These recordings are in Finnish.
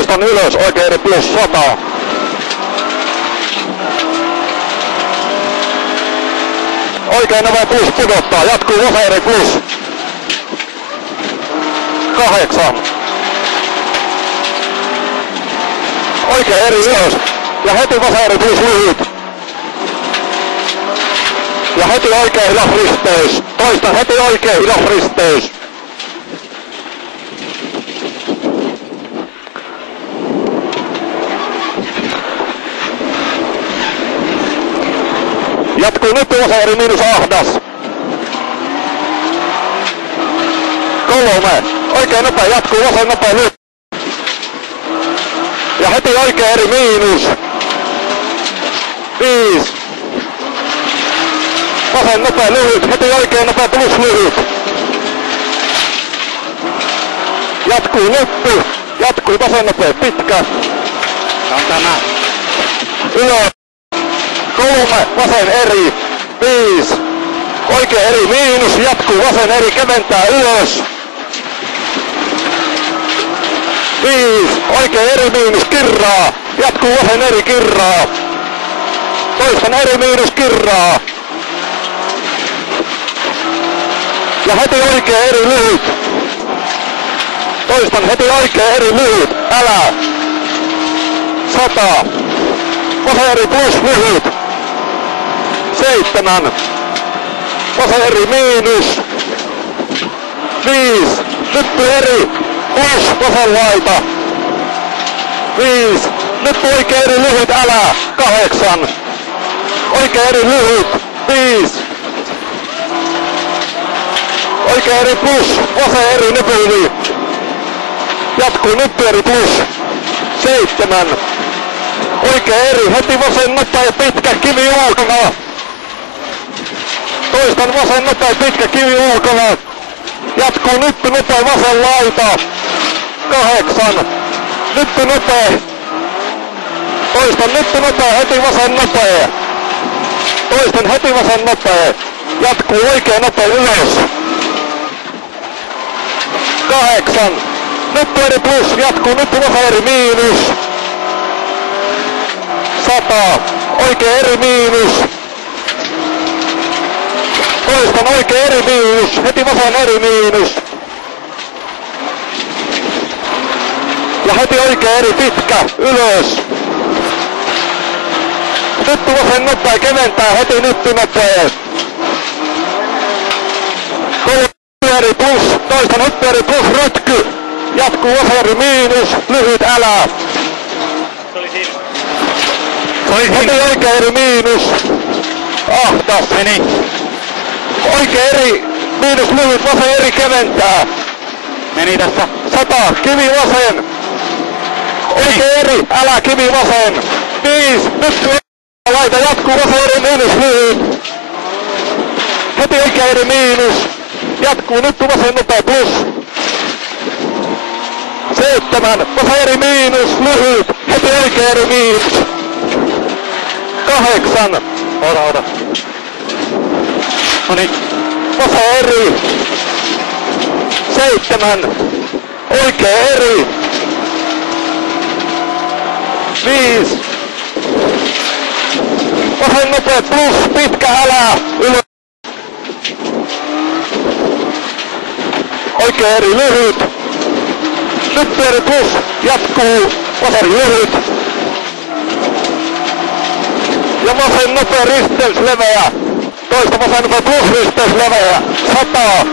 Toistan ylös, oikein eri plus 100. Oikein nopea plus pudottaa, jatkuu vasen eri plus. 8. Oikein eri ylös. Ja heti vasen eri plus lyhyt. Ja heti oikein hidas risteys. Toistan heti oikein hidas risteys. Jatkuu nyt vasen eri miinus ahdas. 3. Oikein nopea jatkuu vasen nopea lyhyt. Ja heti oikein eri miinus. 5. Vasen nopea lyhyt, heti oikein nopea plus lyhyt. Jatkuu nyppy, jatkuu vasen nopea pitkä. On tämä. Ylös. 3, vasen eri. 5. Oikein eri miinus, jatkuu vasen eri, keventää ylös. 5. Oikein eri miinus, kirraa. Jatkuu vasen eri, kirraa. Toistan eri miinus, kirraa. Ja heti oikein eri lyhyt. Toistan heti oikein eri lyhyt. Älä. 100. Vasen eri plus lyhyt. 7. Vasen eri miinus. 5. Nyppy eri. Plus vasen laita. 5. Nyppy oikein eri lyhyt. Älä. 8. Oikein eri lyhyt. 5. Oikein eri plus, vasen eri nypyli. Jatkuu nyppy eri plus. 7. Oikein eri, heti vasen nopea ja pitkä kivi ulkona. Toistan vasen nopea ja pitkä kivi ulkona. Jatkuu nyppy nopea vasen laita. 8. Nyppy nopea. Toistan nyppy nopea, heti vasen nopea. Toistan heti vasen nopea. Jatkuu oikein nopea ylös. 8. Nyppy eri plus, jatkuu nyppy vasen eri miinus. 100. Oikein eri miinus. Toistan oikein eri miinus, heti vasen eri miinus. Ja heti oikein eri pitkä, ylös. Nyppy vasen nopea, keventää heti nyppy nopea. 3 eri plus, toistan nyppy eri plus, rötky. Jatkuu vasen eri miinus, lyhyt älä. Se oli siinä. Heti oikein eri miinus. Ahdas. Meni. Oikein eri miinus lyhyt, vasen eri keventää. Meni tässä. 100, kivi vasen. Oikein eri, älä kivi vasen. 5, nyt laita jatkuu vasen eri miinus lyhyt. Heti oikein eri miinus. Jatkuu nyt vasen nopea plus. 7, vasen eri miinus lyhyt. Heti oikein eri miinus. 8. Ota. Noniin. Vasen eri. 7. Oikein eri. 5. Vasen nopea plus, pitkä älä. Ylös. Oikein eri lyhyt. Nyt eri plus, jatkuu. Vasen lyhyt. Ja vasen nopea risteys leveä. Toista vasen nopea plus risteys leveä. 100.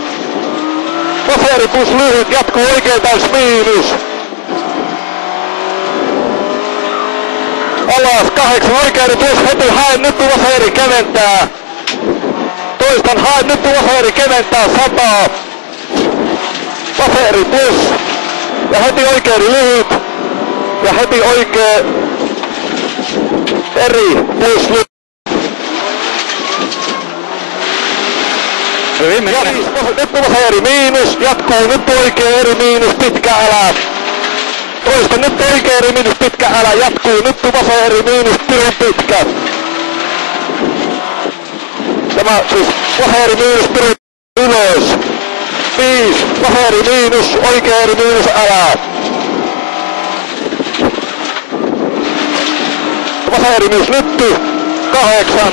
Vasen eri plus lyhyt, jatkuu oikein täys miinus. Alas 8, oikein eri plus, heti hae nyt vasen eri keventää. Toistan hae nyt vasen eri keventää 100. Vasen eri plus. Ja heti oikein eri lyhyt. Ja heti oikein eri plus lyhyt. Hyvin meni. Nyt vasen eri miinus, jatkuu nyt oikein eri miinus, pitkä älä. Toista nyt oikein eri miinus, pitkä älä, jatkuu nyt vasen eri miinus, pirun pitkä. Tämä siis vasen eri miinus, pirun ylös. 5, vasen eri miinus, oikein eri miinus, älä. vasen eri myös nyppy. 8.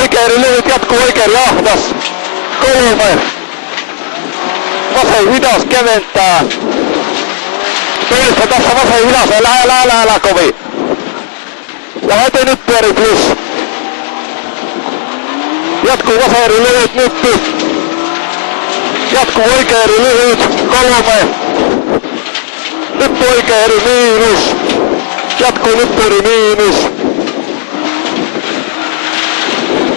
Oikea eri lyhyt jatkuu, oikea eri ahdas. 3. Vasen hidas keventää. Toista tässä vasen hidas, älä kovin. Ja heti nyppy eri plus. Jatkuu vasen eri lyhyt nyppy. Jatkuu oikea eri lyhyt. 3. Nyppy oikea eri miinus. Jatkuu nyppy eri miinus.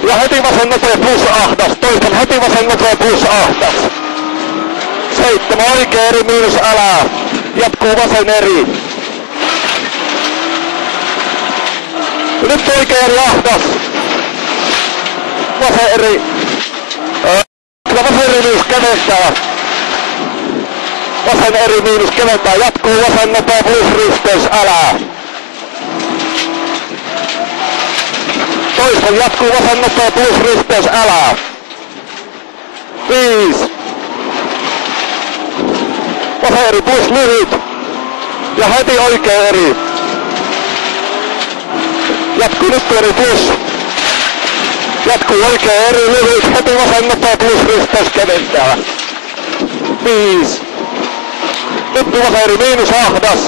Ja heti vasen nopea plus ahdas. Toistan heti vasen nopea plus ahdas. 7. Oikea eri miinus älä. Jatkuu vasen eri. Nyt oikea eri ahdas. Vasen eri. Kyllä vasen eri miinus keventää. Vasen eri miinus keventää. Jatkuu vasen nopea plus risteys älä. Toistan jatkuu vasen nopea plus risteys älä. 5. Vasen eri plus lyhyt. Ja heti oikea eri. Jatkuu nyt eri plus. Jatkuu oikea eri lyhyt. Heti vasen nopea plus risteys keventää. 5. Nyppy vasen eri miinus ahdas.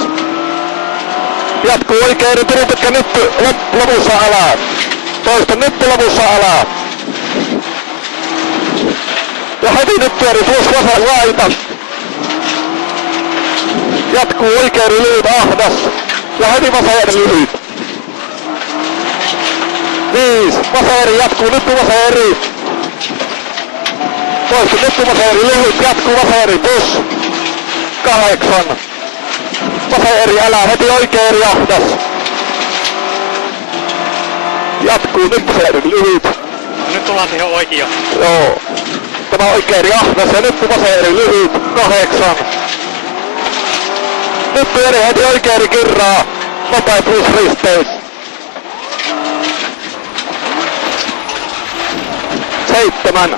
Jatkuu oikea eri pirun pitkä nyppy lopussa älä. Toista nyppy lopussa älä. Ja heti nyppy eri plus vasen laita. Jatkuu oikea eri lyhyt ahdas. Ja heti vasen eri lyhyt. 5. Vasen eri jatkuu nyppy vasen eri. Toista nyppy vasen eri lyhyt. Jatkuu vasen eri plus. 8. Vasen eri älä. Heti oikea eri ahdas. Jatkuu nyt vasen eri lyhyt. No, nyt tullaan siihen oikein. Joo. Tämä oikea eri ahdas ja nyt vasen eri lyhyt. 8. Nyt eri heti oikea eri kirraa. Nopea plus risteys. 7.